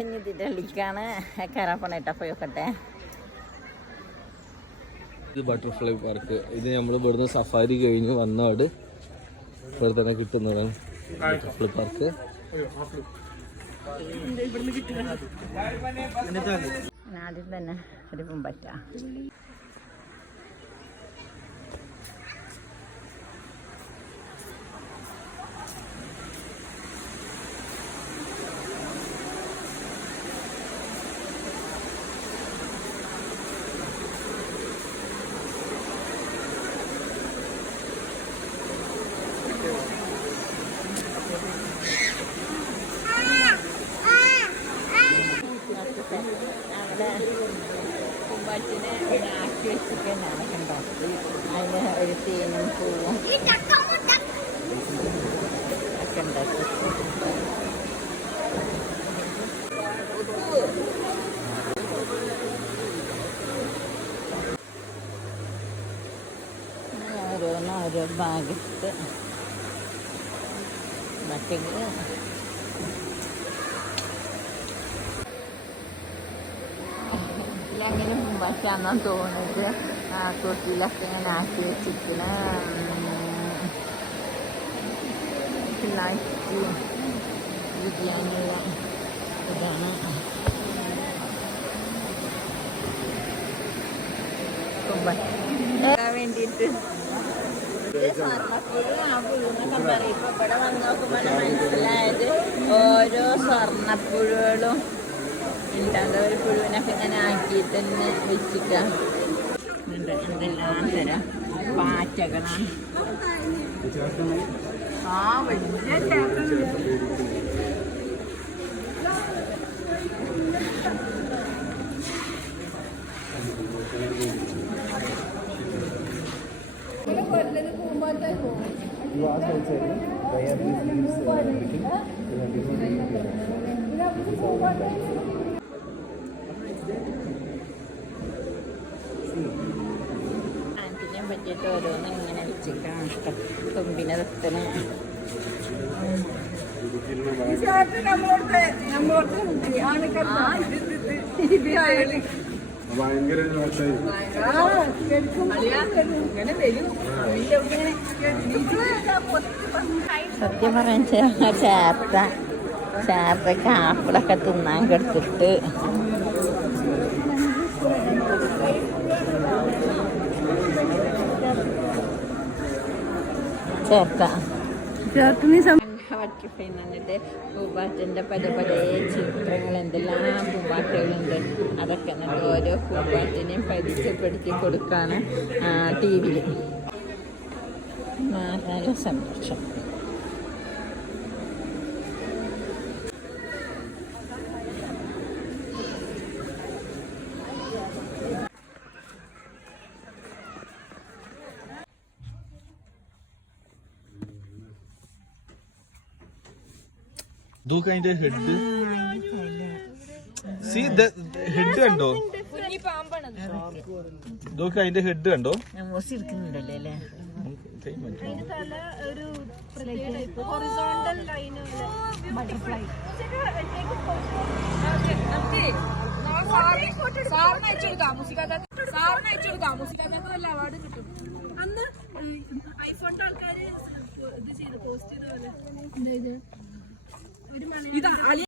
ഇനി ഇതിൻ്റെ ഉള്ളിലേക്കാണ് കയറാൻ പോണേട്ടാ. പോയോക്കട്ടെ. ഇത് ബട്ടർഫ്ലൈ പാർക്ക്. ഇത് നമ്മൾ ഇവിടുന്ന് സഫാരി കഴിഞ്ഞ് വന്നപാട് ഇവിടെ തന്നെ കിട്ടുന്നതാണ് ബട്ടർഫ്ലൈ പാർക്ക്. ആദ്യം തന്നെ ഒരു പൂമ്പറ്റ. അവിടെ പൂമ്പാറ്റിനെ ആക്കി വെച്ചിട്ടാണ് കണ്ടോ. അതിന് ഒരു തേനും പൂവും ഒക്കെ ഉണ്ടാക്കി. ഓരോന്നും ഓരോ ഭാഗത്ത് മറ്റെങ്കിൽ അങ്ങനെ പൂമ്പാറ്റാന്നാണ് തോന്നുന്നത്. തൊട്ടിലൊക്കെ ഇങ്ങനെ ആക്കി വെച്ചിരിക്കണ പിള്ളേർക്ക് ബിരിയാണിയുള്ള ഇതാണ്. വേണ്ടിയിട്ട് സ്വർണ്ണപ്പുഴു ആ പുഴുന്നൊക്കെ പറയും. ഇപ്പൊ ഇവിടെ വന്ന് നോക്കുമ്പോൾ മനസ്സിലായത് ഓരോ സ്വർണ്ണപ്പുഴുകളും ഉണ്ടാകുന്ന ഒരു പുഴുവിനൊക്കെ ഇങ്ങനെ ആക്കിയിട്ട് തന്നെ വെച്ചിട്ടാ. എന്തെല്ലാം തരാം പാറ്റകളാണ്. വലിയ ആനത്തിനെ പറ്റിയിട്ട് ഓരോന്നും ഇങ്ങനെ വെച്ചിട്ടാണ് തുമ്പിനെ തത്തനെ. സത്യം പറഞ്ഞ ചേർത്തക്ക് ആപ്പിളൊക്കെ തിന്നാൻ കൊടുത്തിട്ട് ബട്ടർഫ്ലൈ എന്നിട്ട് പൂമ്പാറ്റൻ്റെ പല പല ചിത്രങ്ങൾ എന്തെല്ലാം പൂമ്പാറ്റകളുണ്ട്. അതൊക്കെ എന്നിട്ട് ഓരോ പൂമ്പാറ്റിനെയും പരിചയപ്പെടുത്തി കൊടുക്കാണ് ടി വിയിൽ. നല്ല സംരക്ഷണം. അതിന്റെ ഹെഡ് ഹെഡ് കണ്ടോ? ഇതൊക്കെ അതിന്റെ ഹെഡ് കണ്ടോ? എടുക്കുന്നുണ്ടല്ലേ അല്ലേ? അവാർഡ് കിട്ടും. അന്ന് ഐഫോണിന്റെ ആൾക്കാര് ഇത് ചെയ്ത് പോസ്റ്റ് ചെയ്ത പോലെ